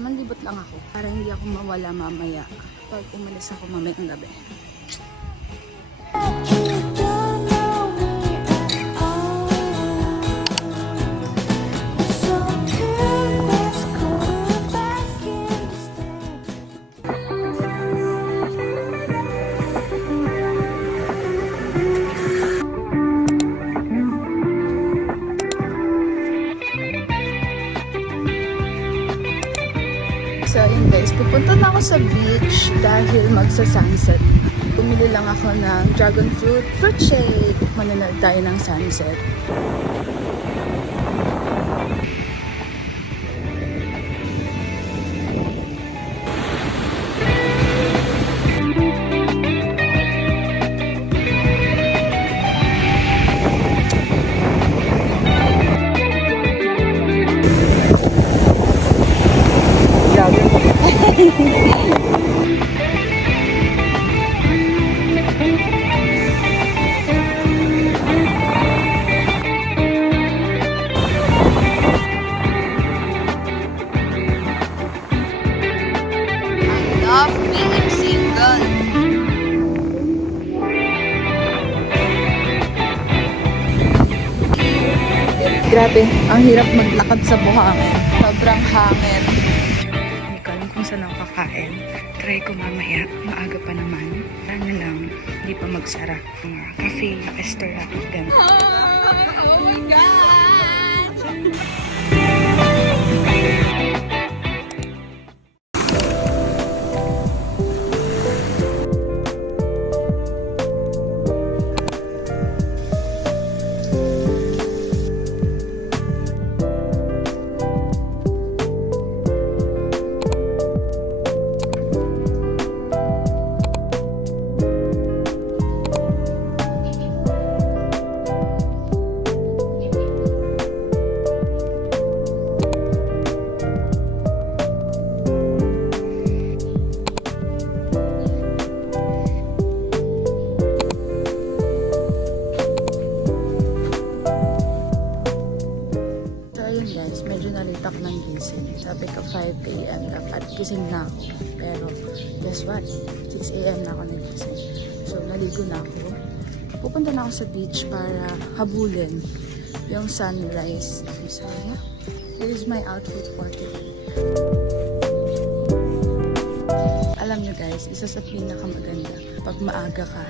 Manlibot lang ako para hindi ako mawala mamaya pag umalis ako mamayang gabi. So yun guys, pupunta na ako sa beach dahil magsa-sunset. Bumili lang ako ng dragon fruit shake. Manonood tayo ng sunset. Love being single. Grabe, ang hirap maglakad sa buhangin. Sobrang hangin. Hindi ko alam kung saan ako kakain. Try ko mamaya, maaga pa naman. Sana lang, hindi pa magsara. Mga cafe, restaurant, ganun. Oh my God! Guys, medyo nalita ako ng gising. Sabi ko 5 AM dapat gising na ako. Pero guess what? 6 AM na ako nagising. So naligo na ako. Pupunta na ako sa beach para habulin yung sunrise. So yeah, this is my outfit for today. Alam nyo guys, isa sa pinakamaganda pag maaga ka,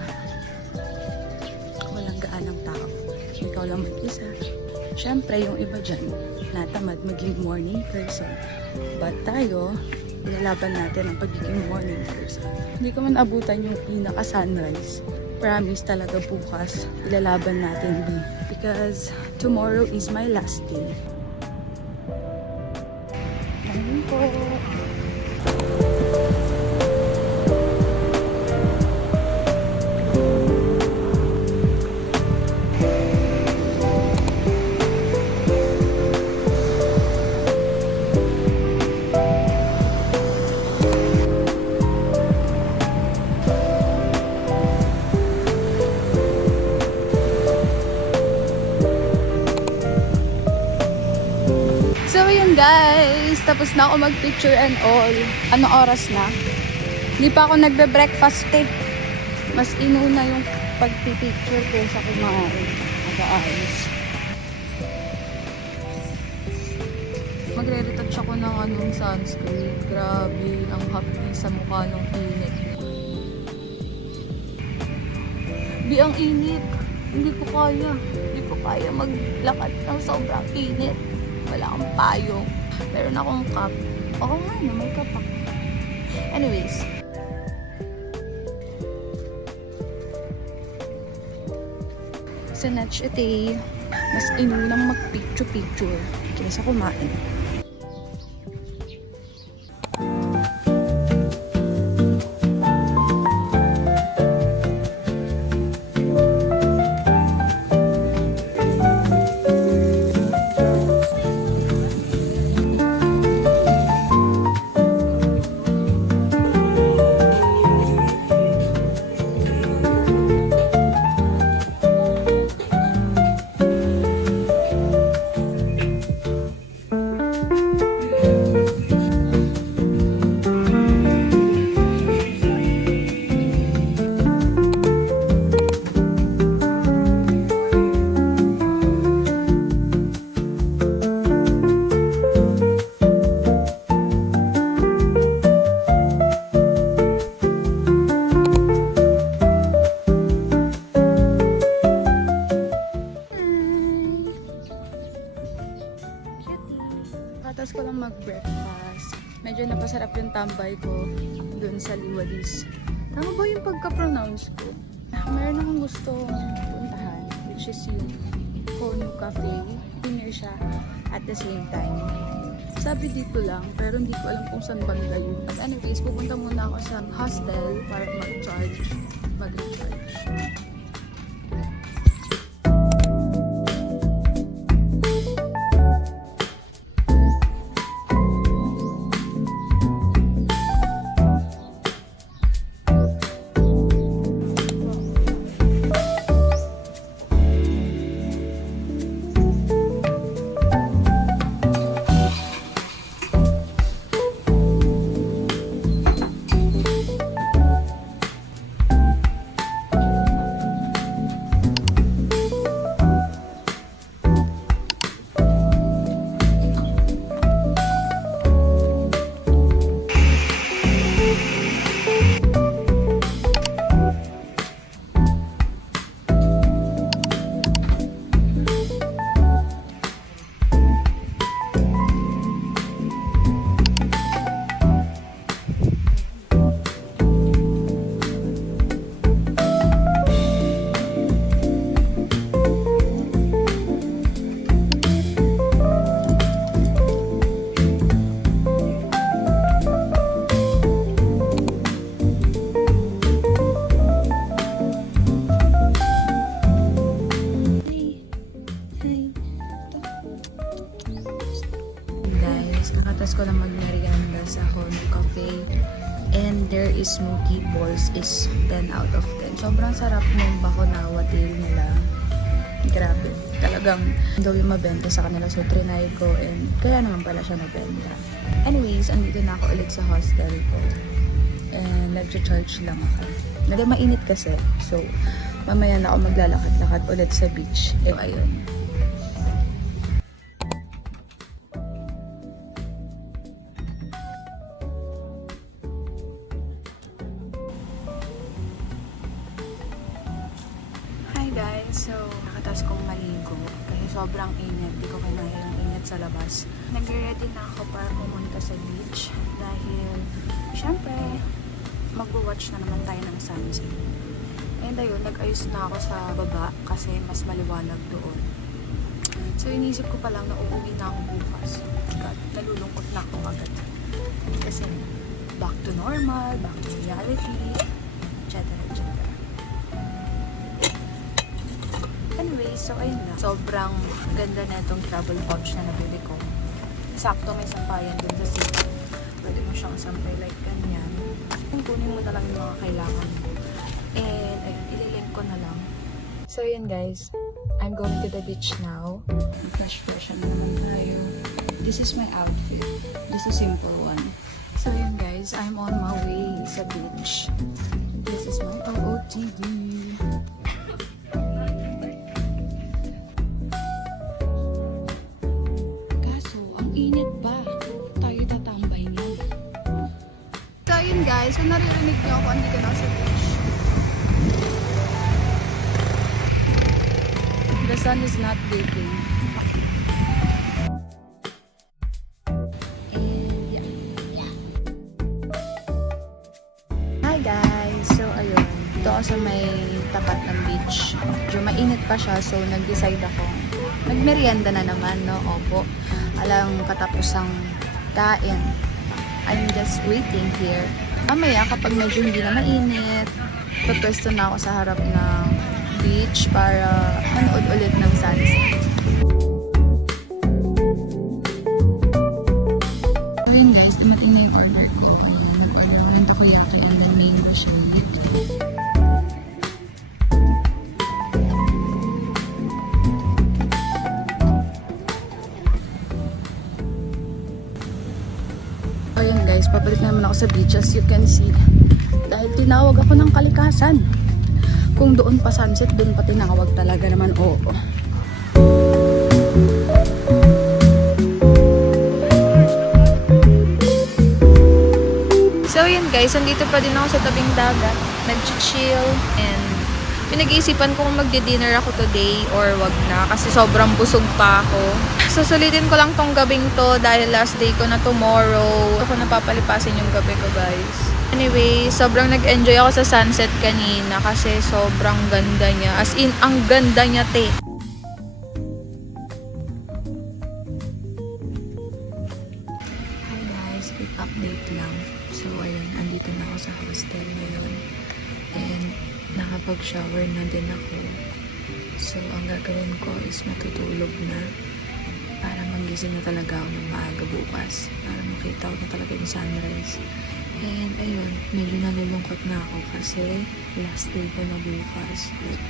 walang gaanang tao. Ikaw lang mag-isa. Siyempre, yung iba dyan, natamad maging morning person. But tayo, ilalaban natin ang pagiging morning person. Hindi ko man abutan yung pinaka-sunrise. Promise talaga bukas, ilalaban natin B. Because tomorrow is my last day. Ayun po. So yun guys, tapos na ako mag-picture and all. Anong oras na? Hindi pa ako nagbe-breakfast eh. Mas inuna yung pag-picture kaysa kumain. Mag-aayos. Magre-retouch ako ng anong sunscreen. Grabe, ang happy sa mukha ng init. Di ang init. Hindi ko kaya. Hindi ko kaya maglakad ng sobrang init. Wala akong payong. Meron akong cup. Oo nga na, may cup ako. Anyways. Sa Nacho Day, mas inunang mag-picture-picture kaysa kumain. medyo napasarap yung tambay ko dun sa Liwalis. Tama ba yung pagka-pronounce ko? Meron akong gustong puntahan, which is yung Honu Cafe. Near siya at the same time. Sabi dito lang, pero hindi ko alam kung saan banda yun. But anyways, pupunta muna ako sa hostel para mag-recharge. Kakatas ko lang mag-merienda sa Honu Cafe. And there is smokey balls is 10 out of 10. Sobrang sarap ng baconawa tail nila. Grabe. Talagang daw yung mabenta sa kanila. So, trinay ko. And kaya naman pala siya mabenta. Anyways, andito na ako ulit sa hostel ko. And nag-charge lang ako. Mainit kasi. So, mamaya na ako maglalakad-lakad ulit sa beach. Eh, ayun. Guys, so nakatas kong maligo kasi sobrang init, di ko kinaya yung init sa labas. Nag-ready na ako para pumunta sa beach dahil syempre magwo-watch na naman tayo ng sunset. And ayun, nag-ayos na ako sa baba kasi mas maliwanag doon. So inisip ko pa lang na uuwi na ako bukas. God, nalulungkot na ako agad kasi back to normal, back to reality, etc. etc. Anyway, so ayun na. Sobrang ganda na itong travel pouch na nabili ko. Sakto may sampayan dun sa city. Pwede mo siyang sampay like ganyan. Kung kunin mo na lang yung mga kailangan mo. And ayun, ililink ko na lang. So ayun guys, I'm going to the beach now. Fresh na naman tayo. This is my outfit. Just a simple one. So ayun guys, I'm on my way sa beach. This is my OOTD. Guys, kung naririnig niyo ako, andito na sa beach. The sun is not baking. Hi guys! So ayun, ito ako sa may tapat ng beach. Medyo mainit pa siya, so nag-decide ako. Nagmerienda na naman, no? Opo. Alang katapusang kain. I'm just waiting here. Mamaya kapag medyo hindi na mainit, papwesto na ako sa harap ng beach para manood ulit ng sunset. So yun guys, dumating na yung order ko. Nag-order ako yung takoyaki and then mango siya. Ayan guys, pabalik naman ako sa beach as you can see. Dahil tinawag ako ng kalikasan. Kung doon pa sunset, doon pa tinawag talaga naman, oo. So yun guys, andito pa din ako sa tabing dagat. Nag-chill and Pinag-iisipan ko kung magdi-dinner ako today or wag na kasi sobrang busog pa ako. Susulitin ko lang tong gabing to dahil last day ko na tomorrow. Ako napapalipasin yung gabi ko, guys. Anyway, sobrang nag-enjoy ako sa sunset kanina kasi sobrang ganda niya. As in, ang ganda niya, te. Hi guys, quick update lang. So ayun, andito na ako sa hostel ngayon. And nakapag-shower na din ako. So ang gagawin ko is matutulog na para magising na talaga ako ng maaga bukas. Para makita ko na talaga yung sunrise. And ayun, medyo nalulungkot na ako kasi last day ko na bukas. Like,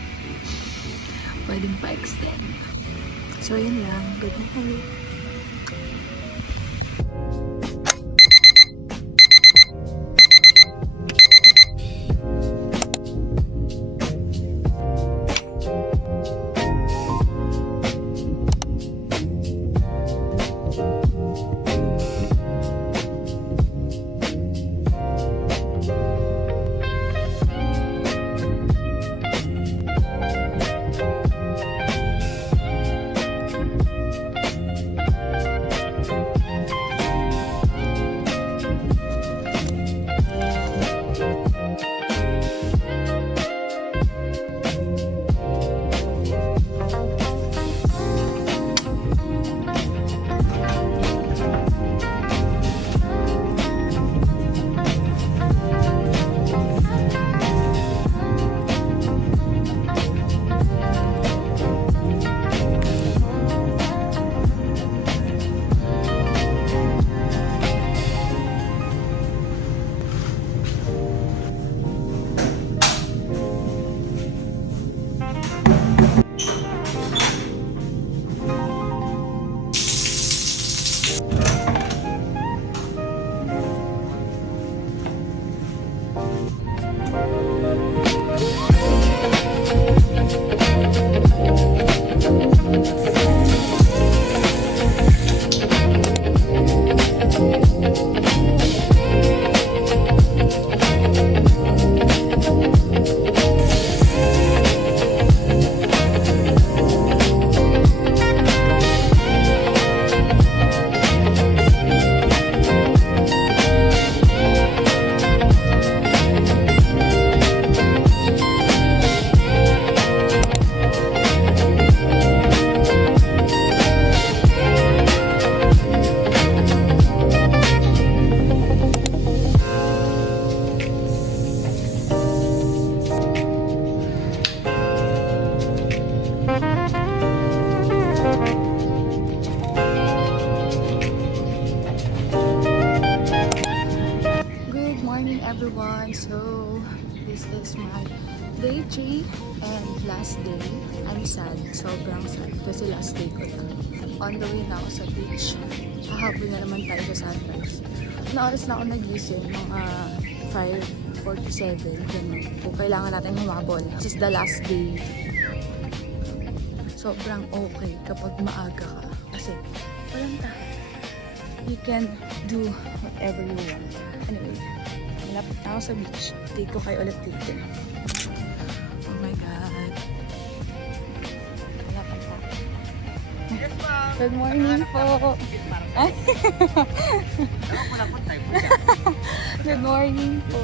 pwedeng pa-extend. So yun lang. Good night. Good morning everyone. So, this is my day 3 and last day. I'm sad. Sobrang sad kasi last day ko na. On the way na ako sa beach. Hahabol na naman tayo sa sunrise. Na oras na ako nagising, mga 5:47. Ganun. Kung kailangan natin humabol. This is the last day. Sobrang okay kapag maaga ka. Kasi walang takot. You can do whatever you want. Anyway, malapit na ako sa beach. Take ko kayo ulit dito. Oh my God. Wala pang tao. Good morning po. Ay. Good morning po.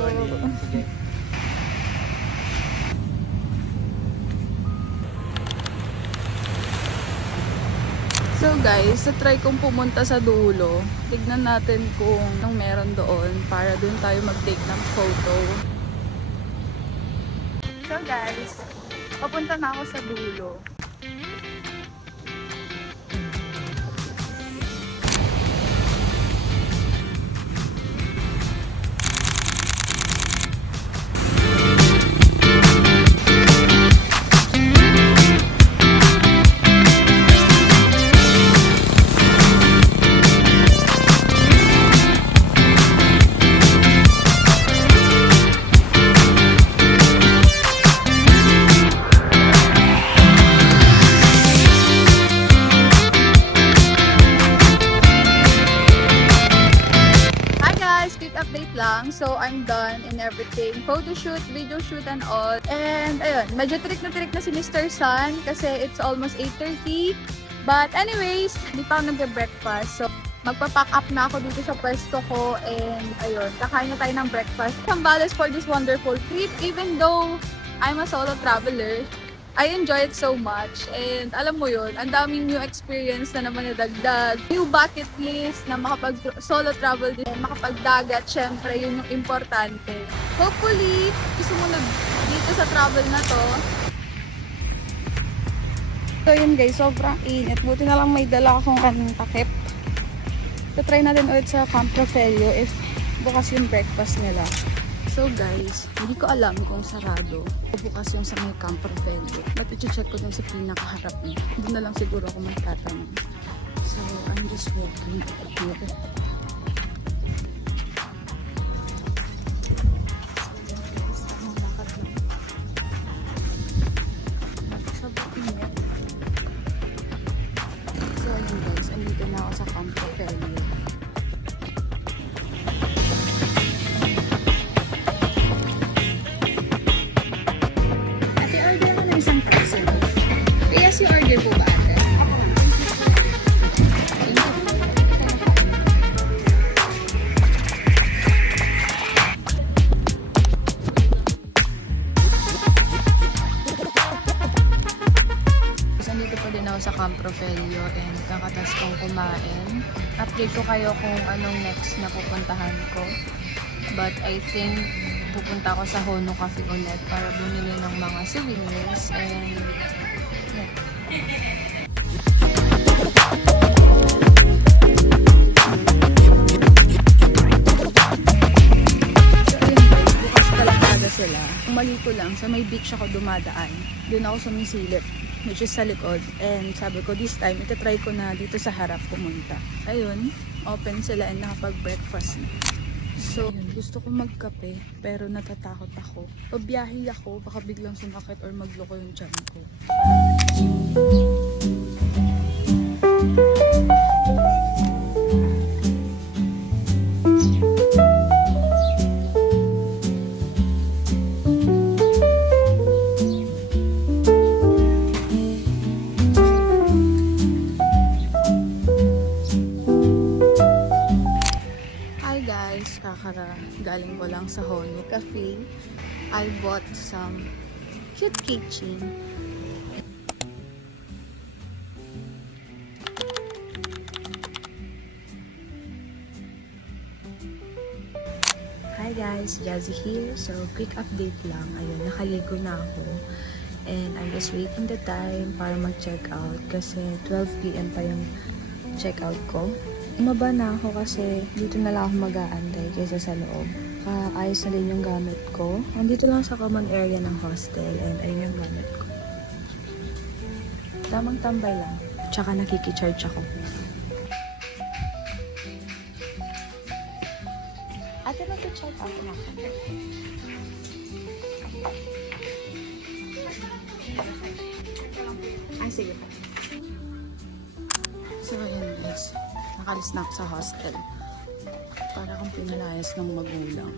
So guys, try kong pumunta sa dulo. Tignan natin kung anong meron doon para doon tayo mag-take ng photo. So guys, papunta na ako sa dulo. quick update lang. So, I'm done in everything. Photo shoot, video shoot, and all. And, ayun, medyo trick na si Mr. Sun kasi it's almost 8:30. But anyways, hindi pa ako nag-breakfast. So, magpa-pack up na ako dito sa pwesto ko. And, ayun, kakain na tayo ng breakfast. Sambales for this wonderful trip. Even though I'm a solo traveler, I enjoy it so much. And alam mo yun, ang daming new experience na naman nadagdag. New bucket list na makapag-solo travel din, makapagdagat, syempre, yun yung importante. Hopefully, sumunod dito sa travel na to. So yun guys, sobrang init. Buti na lang may dala akong takip. So try natin ulit sa Camp Rofelio if bukas yung breakfast nila. So guys, hindi ko alam kung sarado o bukas yung sa may Camp Rofelio. But i-check ko dun sa pinakaharap niya. Doon na lang siguro ako magtatanong. So I'm just walking here. So ayun guys, andito na ako sa Camp Rofelio. Yes, you order po ba ate? Nandito po din ako sa Camp Rofelio and kakatas kong kumain. Update ko kayo kung anong next na pupuntahan ko. But I think pupunta ako sa Hono Cafe ulit para bumili ng mga souvenirs and yeah. So ayun guys, bukas talaga sila. Mali ko lang, sa may beach ako dumadaan. Doon ako sumisilip, which is sa likod. And sabi ko, this time, itatry ko na dito sa harap pumunta. Ayun, open sila and nakapag-breakfast na. So, yun, gusto ko magkape, pero natatakot ako. Pabiyahe ako, baka biglang sumakit or magloko yung tiyan ko. Galing ko lang sa Hono Cafe. I bought some cute keychain. Hi guys, Jazzy here. So, quick update lang. Ayun, nakaligo na ako. And I'm just waiting the time para mag-check out kasi 12 PM pa yung check out ko. Umaba na ako kasi dito na lang ako mag-aantay kaysa sa loob. Ayos na din yung gamit ko. Andito lang sa common area ng hostel and ayun yung gamit ko. Tamang tambay lang. Tsaka nakikicharge ako. Ate, mag-check out na ako. Sige pa. So ayun guys. Nakalis na ako sa hostel. Para kang pinalayas ng magulang.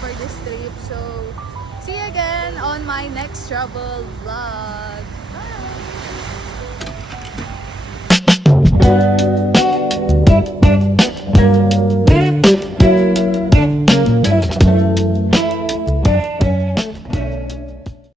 for this trip. So, see you again on my next travel vlog.